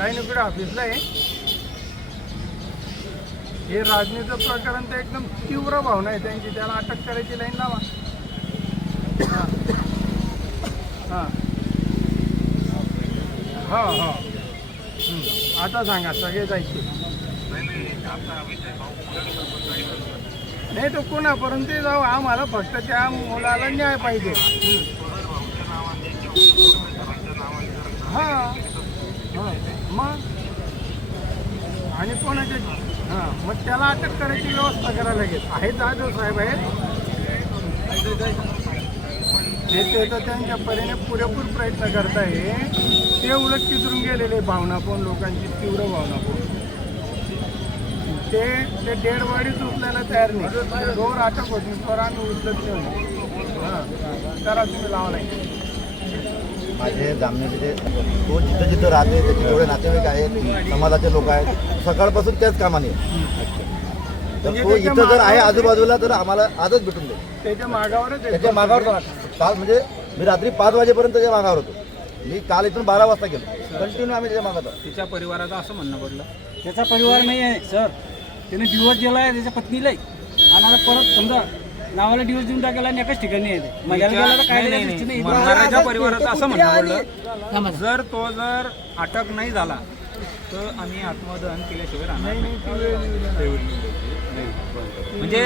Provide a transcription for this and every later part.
काही नुकडे ऑफिसला आहे. हे राजनीचं प्रकरण तर एकदम तीव्र भावना आहे त्यांची. त्याला अटक करायची लाईन लावा. हां. हां. हो, हो. आता सांगा सगळे जायचे. नाही तो कोणापर्यंत जाऊ आम्हाला फक्त त्या मुलाला न्याय पाहिजे. हां. मग? आणि कोणाचे? हां. मग त्याला अटक करायची व्यवस्था करायला लागेल. आहेत जाधव साहेब आहेत. ते ते तर त्यांच्या परीने पुरेपूर प्रयत्न करत आहे ते उलट चितरून गेलेले भावना पण लोकांची तीव्र भावना पण. ते ते डेड बॉडीच उचलायला तयार नाही. जोर अटक होती तर आम्ही उचलत नाही. हां. करा तुम्ही लावा नाही माझे जामनेचे तो जिथं जिथं राहते त्याचे जेवढे नातेवाईक आहेत समाजाचे लोक आहेत सकाळपासून त्याच कामाने. तर तो इथं जर आहे आजूबाजूला तर आम्हाला आजच भेटून दे त्याच्या मागावरच आहे. त्याच्या मागावर काल म्हणजे मी रात्री पाच वाजेपर्यंत त्याच्या मागावर होतो मी काल इथून बारा वाजता गेलो कंटिन्यू आम्ही त्याच्या मागात आहोत. तिच्या परिवाराचं असं म्हणणं पडलं त्याचा परिवार नाही आहे सर त्याने दिवस दिला आहे त्याच्या पत्नीला आणि आता परत समजा नावाला दिवस देऊन टाकायला आणि एकाच ठिकाणी आहे ते. मल्याला गेला तर काय नाही, नाही, नाही. मरणाऱ्याच्या परिवाराचं असं म्हणणं पडलं जर तो जर अटक नाही झाला तर आम्ही आत्मदहन केल्याशिवाय राहणार नाही. म्हणजे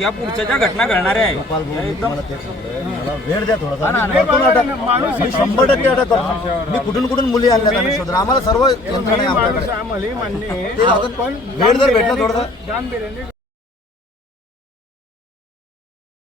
या पुढच्या ज्या घटना घडणाऱ्या आहेत गोपाल भाऊ, त्या मी एकदम तुम्हाला तेच सांगतोय. मला वेळ द्या थोडासा. हा ना, मी नाही, करतो ना अटक. माणूस मी शंभर टक्के अटक करतो. मी कुठून कुठून मुली आणल्या आम्ही आम्हाला सर्व यंत्रणा आहे आमच्याकडे मान्य ते वेळ जर भेटला थोडासा.